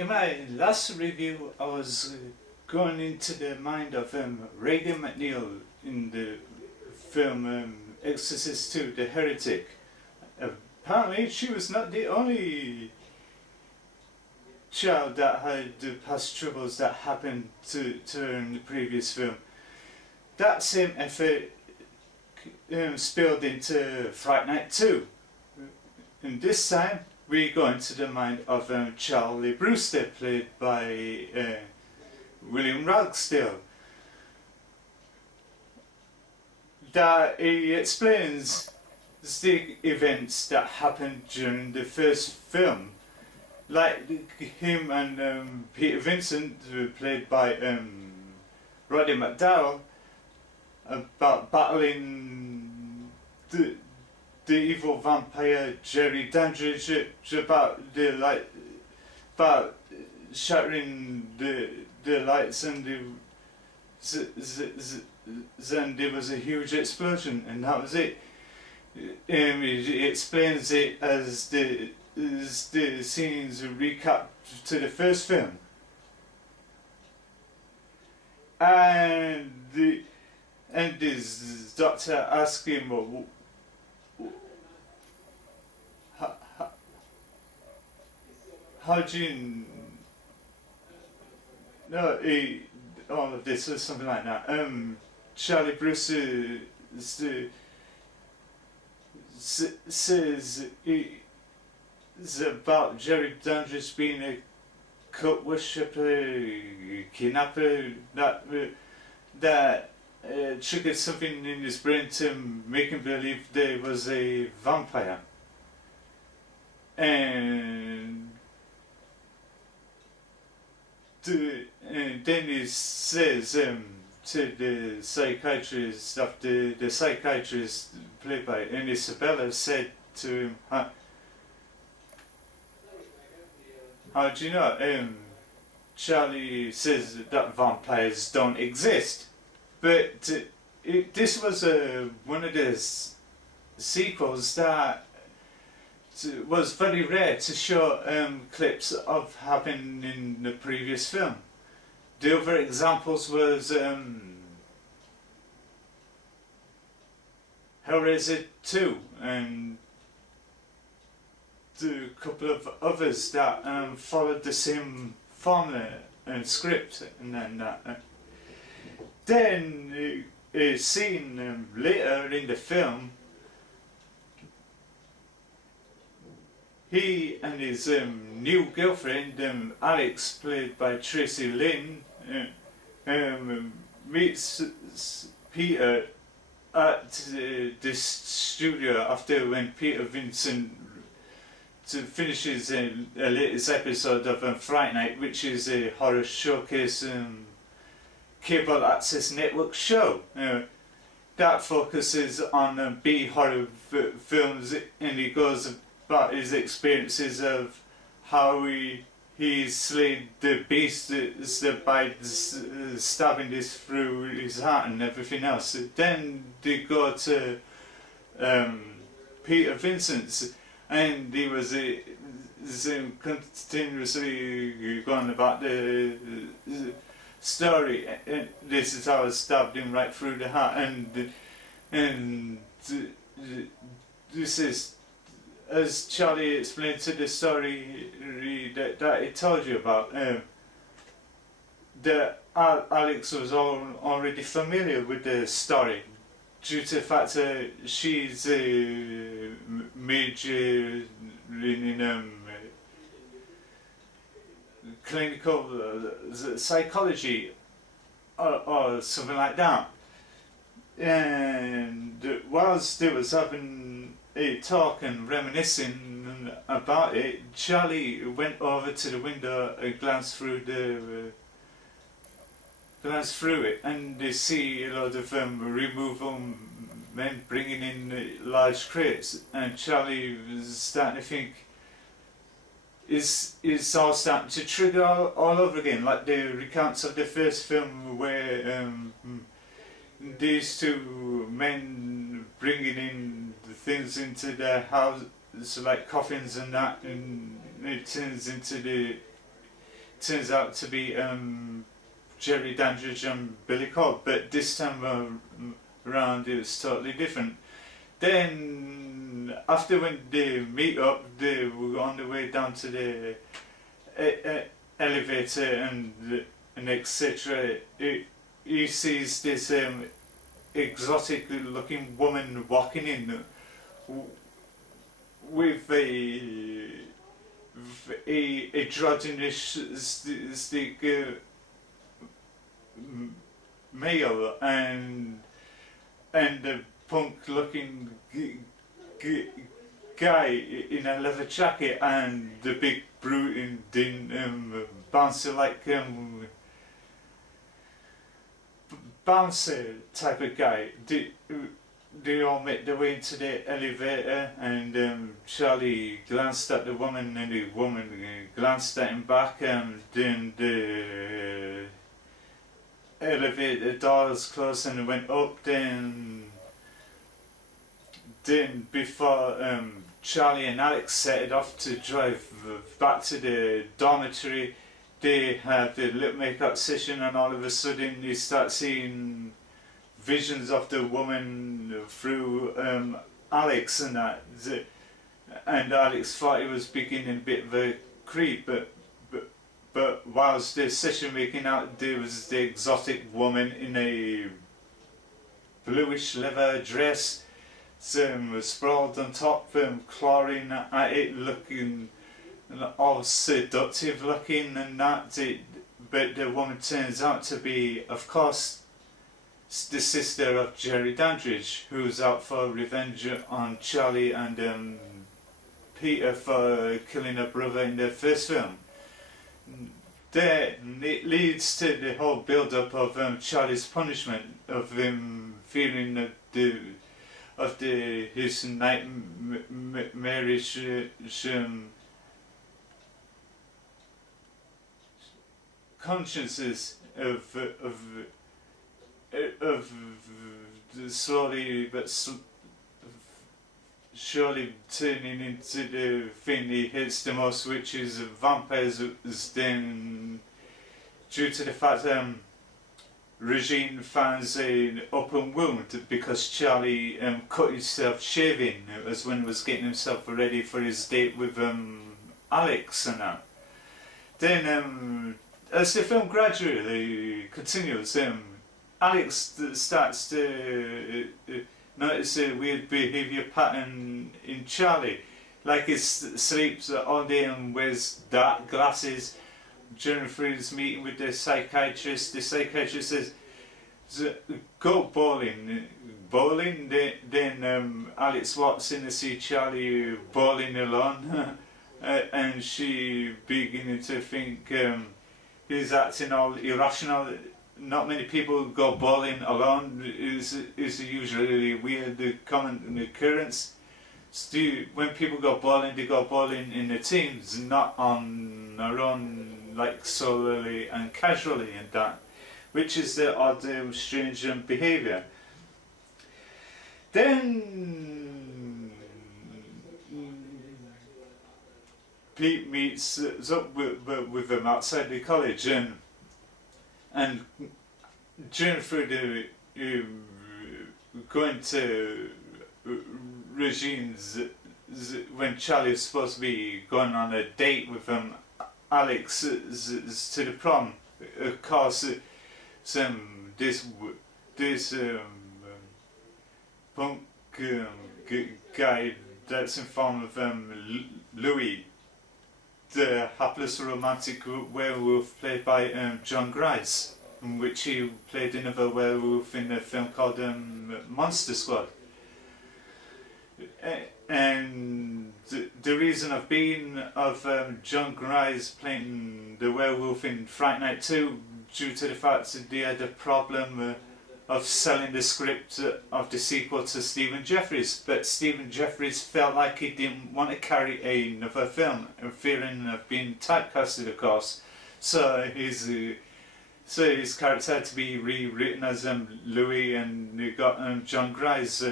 In my last review, I was going into the mind of Regan McNeil in the film Exorcist II, The Heretic. Apparently, she was not the only child that had the past troubles that happened to her in the previous film. That same effort spilled into Fright Night 2. And this time, we go into the mind of Charlie Brewster, played by William Ragsdale. That he explains the events that happened during the first film, like him and Peter Vincent, played by Roddy McDowall, about battling the evil vampire Jerry Dandridge, about shattering the lights, and then there was a huge explosion, and that was it. He explains it as the scenes recap to the first film, and his doctor asked him, how do you know all of this, or something like that. Charlie Brewster says it's about Jerry Dandridge being a cult worshipper, kidnapper, that triggered something in his brain to make him believe there was a vampire. And then he says to the psychiatrist, after the psychiatrist played by Isabella said to him, how do you know? Charlie says that vampires don't exist, but this was one of the sequels that was very rare to show clips of happening in the previous film. The other examples was Hellraiser 2 and a couple of others that followed the same formula and script, and then a scene later in the film, he and his new girlfriend, Alex, played by Tracy Lynn, meets Peter at this studio after when Peter Vincent finishes a latest episode of Fright Night, which is a horror showcase cable access network show that focuses on B horror films, and he goes about his experiences of how he slayed the beast by stabbing this through his heart and everything else. Then they go to Peter Vincent's, and he was continuously going about the story. And this is how I stabbed him right through the heart, and this is, as Charlie explained to the story that he told you about, that Alex was already familiar with the story due to the fact that she's a major in clinical psychology or something like that. And whilst they was having a talk and reminiscing about it, Charlie went over to the window and glanced through it, and they see a lot of removal men bringing in large crates, and Charlie was starting to think, is all starting to trigger all over again, like the recounts of the first film where these two men bringing in the things into their house, like coffins and that, and it turns into turns out to be Jerry Dandridge and Billy Cobb, but this time around it was totally different. Then after when they meet up, they were on the way down to the elevator and etc. He sees this exotic looking woman walking in with a androgynous male and a punk looking guy in a leather jacket and the big brooding bouncer like bouncer type of guy. They all make their way into the elevator, and Charlie glanced at the woman and the woman glanced at him back, and then the elevator doors closed and it went up. Then before Charlie and Alex set it off to drive back to the dormitory, they had a little make-up session, and all of a sudden you start seeing visions of the woman through Alex and that. And Alex thought he was beginning a bit of a creep, but whilst the session making out, there was the exotic woman in a bluish leather dress, sprawled on top, clawing at it, looking all seductive looking and that. But the woman turns out to be, of course, the sister of Jerry Dandridge, who's out for revenge on Charlie and Peter for killing her brother in their first film. Then it leads to the whole build-up of Charlie's punishment, of him feeling his nightmarish consciences of slowly but surely turning into the thing he hates the most, which is vampires. Then, due to the fact Regine finds an open wound because Charlie cut himself shaving as when he was getting himself ready for his date with Alex and that. Then as the film gradually continues, Alex starts to notice a weird behaviour pattern in Charlie, like he sleeps all day and wears dark glasses. During Freud's meeting with the psychiatrist says, go bowling. Then Alex walks in to see Charlie bowling alone, and she beginning to think he's acting all irrational. Not many people go bowling alone. Is usually a weird common occurrence. When people go bowling, they go bowling in the teams, not on their own, like solely and casually, and that, which is the odd, strange behaviour. Then Pete meets up with them outside the college, and during through the going to Regine's, when Charlie is supposed to be going on a date with Alex to the prom, of course, this punk guy that's in form of Louis, the hapless romantic werewolf played by John Grice, in which he played another werewolf in a film called Monster Squad. And the reason of being of John Grice playing the werewolf in Fright Night 2, due to the fact that they had a problem of selling the script of the sequel to Stephen Jeffries, but Stephen Jeffries felt like he didn't want to carry another film, fearing of being typecasted, of course. So his character had to be rewritten as Louis, and they got John Grice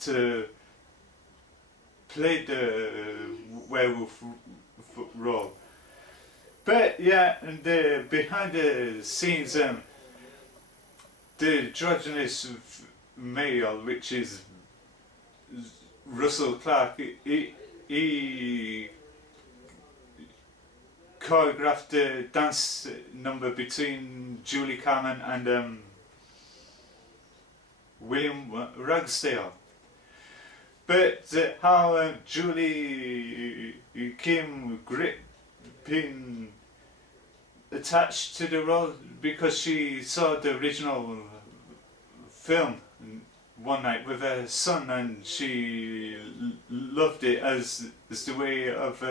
to play the werewolf role. But yeah, and behind the scenes, the androgynous male, which is Russell Clark, he choreographed the dance number between Julie Carmen and William Ragsdale. But how Julie came being attached to the role because she saw the original film one night with her son, and she loved it as the way of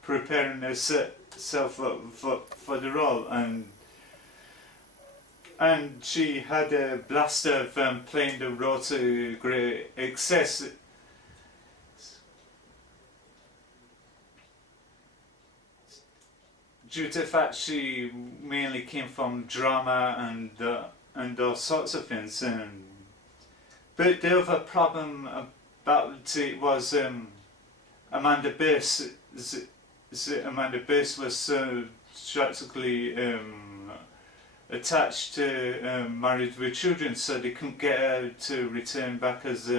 preparing herself for the role, and she had a blast of playing the role to great excess. Due to the fact she mainly came from drama and all sorts of things, but the other problem about it was Amanda Bierce. Amanda Bierce was tragically attached to Married with Children, so they couldn't get her to return back as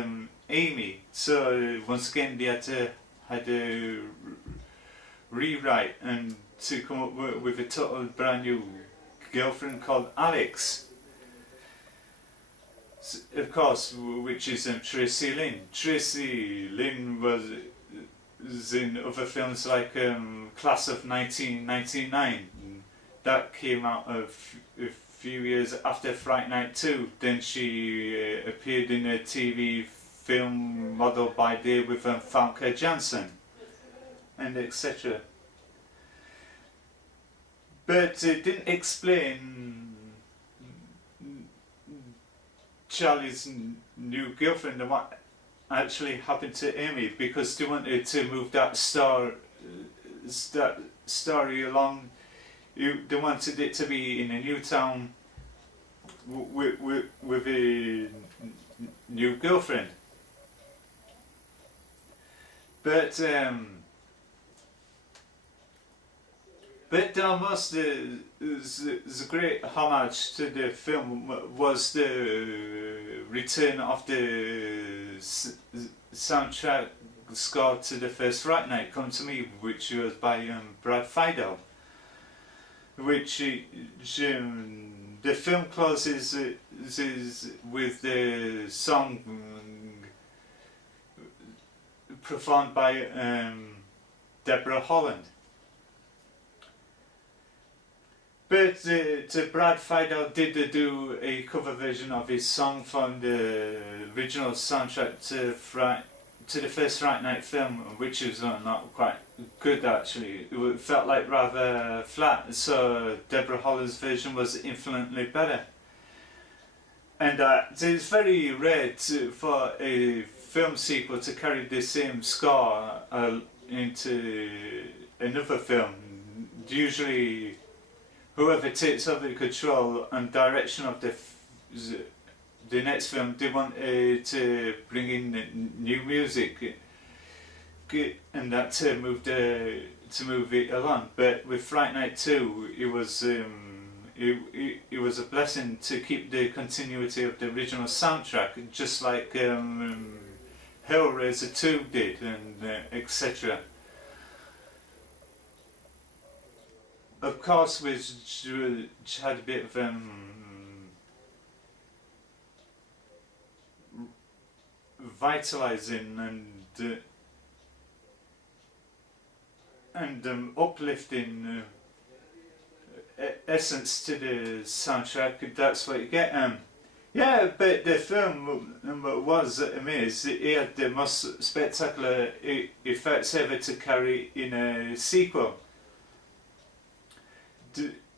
Amy. So once again they had to rewrite and to come up with a total brand new girlfriend called Alex, of course, which is Tracy Lynn. Tracy Lynn was in other films like Class of 1999. That came out a few years after Fright Night 2. Then she appeared in a TV film Model by Day with Famke Janssen, and etc. But it didn't explain Charlie's new girlfriend and what actually happened to Amy, because they wanted to move that story along. They wanted it to be in a new town with a new girlfriend. But almost the great homage to the film was the return of the soundtrack score to the first Fright Night, Come to Me, which was by Brad Fiedel. Which the film closes is with the song performed by Deborah Holland. But Brad Fiedel did do a cover version of his song from the original soundtrack to the first Fright Night film, which was not quite good actually. It felt like rather flat, so Deborah Holland's version was infinitely better. And it's very rare for a film sequel to carry the same score into another film. Usually whoever takes over control and direction of the next film, they want to bring in new music and that to move it along. But with Fright Night 2, it was a blessing to keep the continuity of the original soundtrack, just like Hellraiser 2 did, and etc. Of course, which had a bit of vitalizing and uplifting essence to the soundtrack. That's what you get. Yeah, but the film was amazing. It had the most spectacular effects ever to carry in a sequel.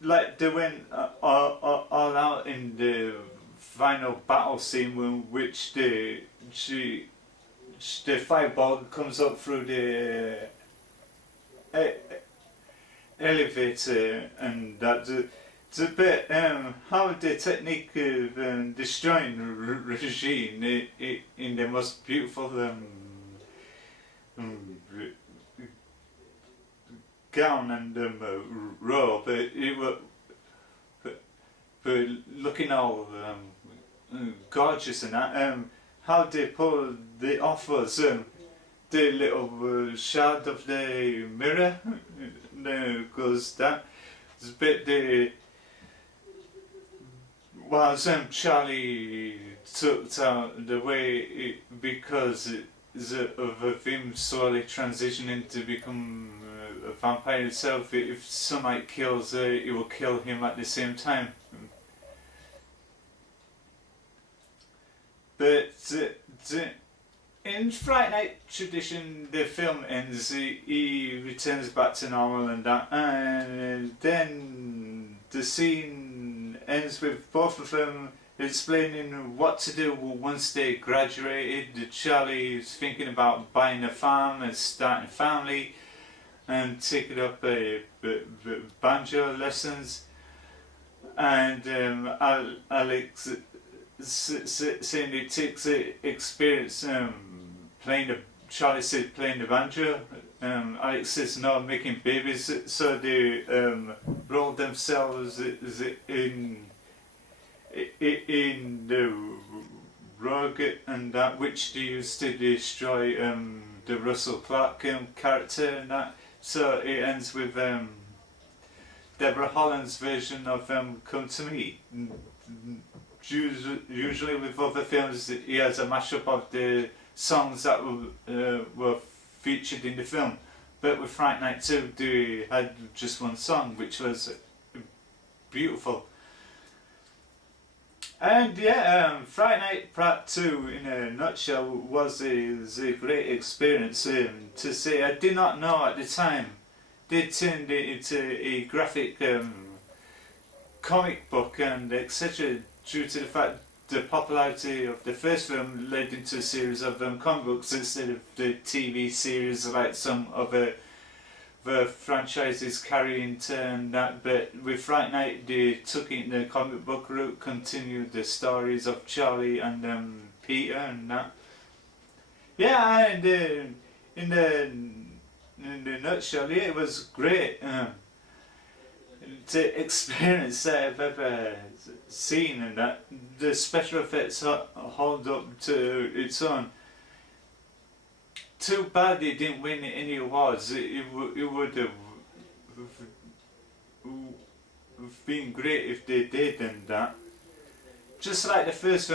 Like they went all out in the final battle scene, in which the fireball comes up through the elevator, and that it's a bit how the technique of destroying regime in the most beautiful gown and robe, it was looking all gorgeous and that. How they pulled it off was the little shard of the mirror goes that. But was Charlie took out the way because of him slowly transitioning to become a vampire himself. If somebody kills her, it will kill him at the same time. But in Fright Night tradition, the film ends, he returns back to normal and that, and then the scene ends with both of them explaining what to do once they graduated. Charlie's thinking about buying a farm and starting a family and taking up banjo lessons, and Alex saying it takes experience Charlie said playing the banjo. Alex says no, making babies. So they rolled themselves in the rug and that, which they used to destroy the Russell Clark character and that. So it ends with Deborah Holland's version of Come to Me. Usually with other films, he has a mashup of the songs that were featured in the film, but with Fright Night 2 they had just one song, which was beautiful. And yeah, Fright Night Part 2 in a nutshell was a great experience. To say, I did not know at the time they turned it into a graphic comic book and etc. due to the fact the popularity of the first film led into a series of comic books instead of the TV series like some other franchises carry in turn that. But with Fright Night they took it in the comic book route, continued the stories of Charlie and Peter and that. Yeah, and in the nutshell, yeah, it was great to experience that I've ever seen, and that the special effects hold up to its own. Too bad they didn't win any awards. It would have been great if they did, and that. Just like the first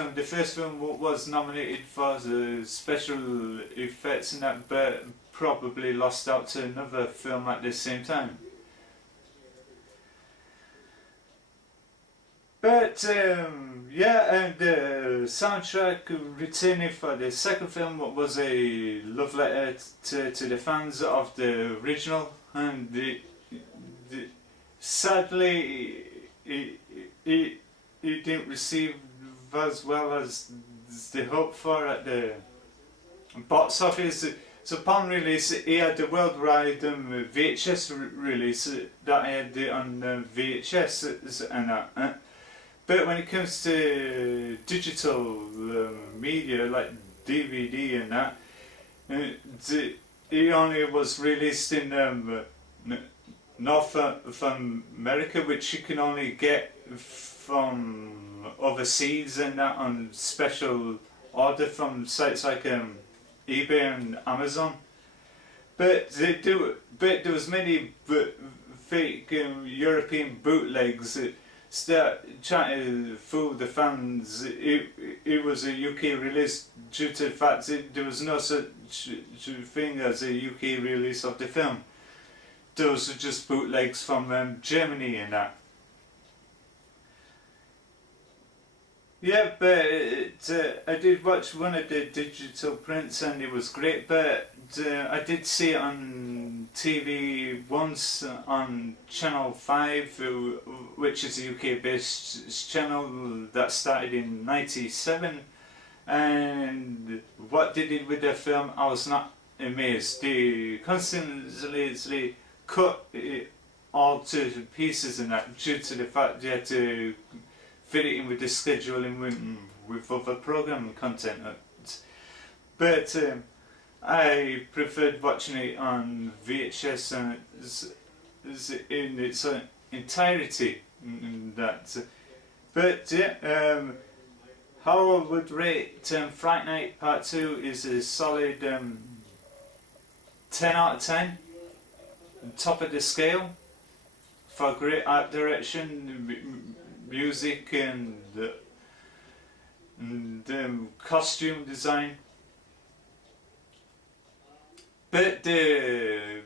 film was nominated for the special effects and that, but probably lost out to another film at the same time. But yeah, and the soundtrack returning for the second film was a love letter to the fans of the original, and sadly it didn't receive as well as they hoped for at the box office. So upon release, he had the worldwide VHS release that I had on VHS and that. But when it comes to digital media like DVD and that, it only was released in North America, which you can only get from overseas and that on special order from sites like eBay and Amazon. But there was many fake European bootlegs start trying to fool the fans. It was a UK release due to the fact that there was no such thing as a UK release of the film. Those were just bootlegs from Germany and that. Yeah, but I did watch one of the digital prints and it was great, but I did see it on TV once on Channel 5, which is a UK based channel that started in '97, and what they did with their film, I was not amazed. They constantly cut it all to pieces and that due to the fact they had to fit it in with the scheduling with other programming content. But I preferred watching it on VHS in its entirety. But yeah, how I would rate Fright Night Part 2 is a solid 10 out of 10, top of the scale, for great art direction, music and costume design. But the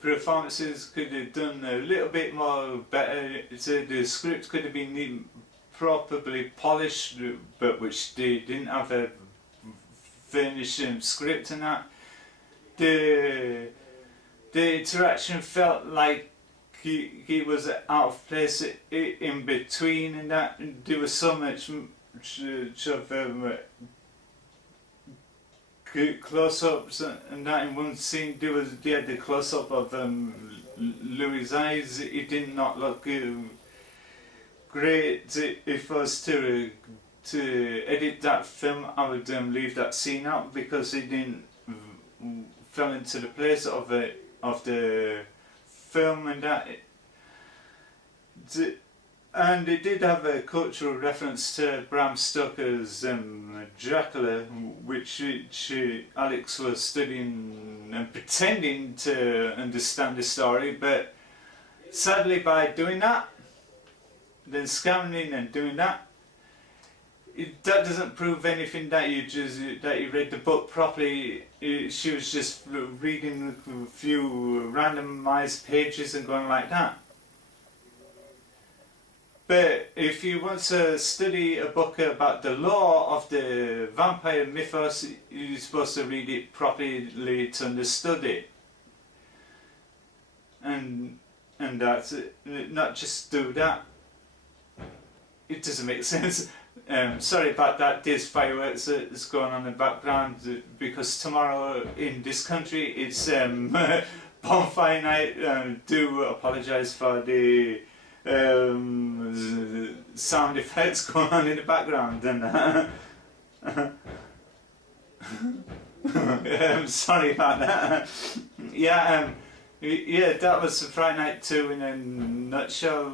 performances could have done a little bit more better. So the script could have been properly polished, but which they didn't have a finished script and that. The interaction felt like he was out of place in between, and that there was so much of close-ups and that. In one scene they had the close-up of Louis' eyes. It did not look great. If I was to edit that film, I would leave that scene out because it didn't fell into the place of the film and that. And it did have a cultural reference to Bram Stoker's Dracula, which Alex was studying and pretending to understand the story, but sadly by doing that, then scanning and doing that, that doesn't prove anything that you read the book properly. She was just reading a few randomized pages and going like that. But if you want to study a book about the lore of the vampire mythos, you're supposed to read it properly to understand it. And that's it. Not just do that. It doesn't make sense. Sorry about that. There's fireworks that's going on in the background because tomorrow in this country it's bonfire night. Do apologise for the sound effects going on in the background, and sorry about that. Yeah, that was Friday Night 2 in a nutshell.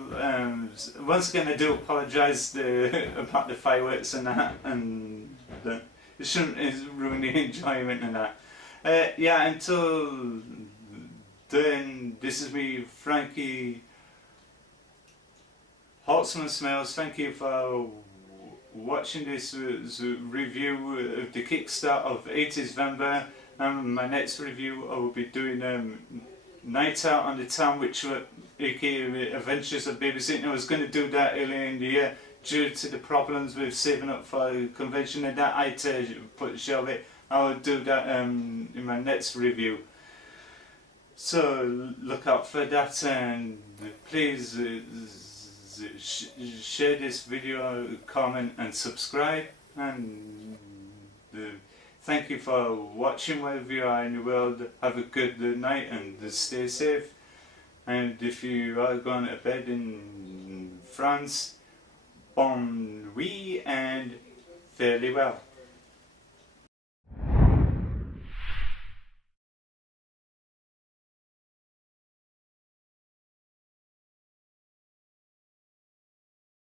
Once again, I do apologise about the fireworks and that, and it shouldn't ruin the enjoyment and that. Yeah, until then, this is me, Frankie, HOLTZMANN SMALES. Thank you for watching this review of the kickstart of 80'svember. My next review I will be doing Night Out on the Town, which were aka Adventures of Babysitting. I was going to do that earlier in the year due to the problems with saving up for a convention and that. I had to put the shelf it. I will do that in my next review. So look out for that, and please share this video, comment and subscribe, and thank you for watching wherever you are in the world. Have a good night and stay safe, and if you are going to bed in France, bon nuit and fairly well.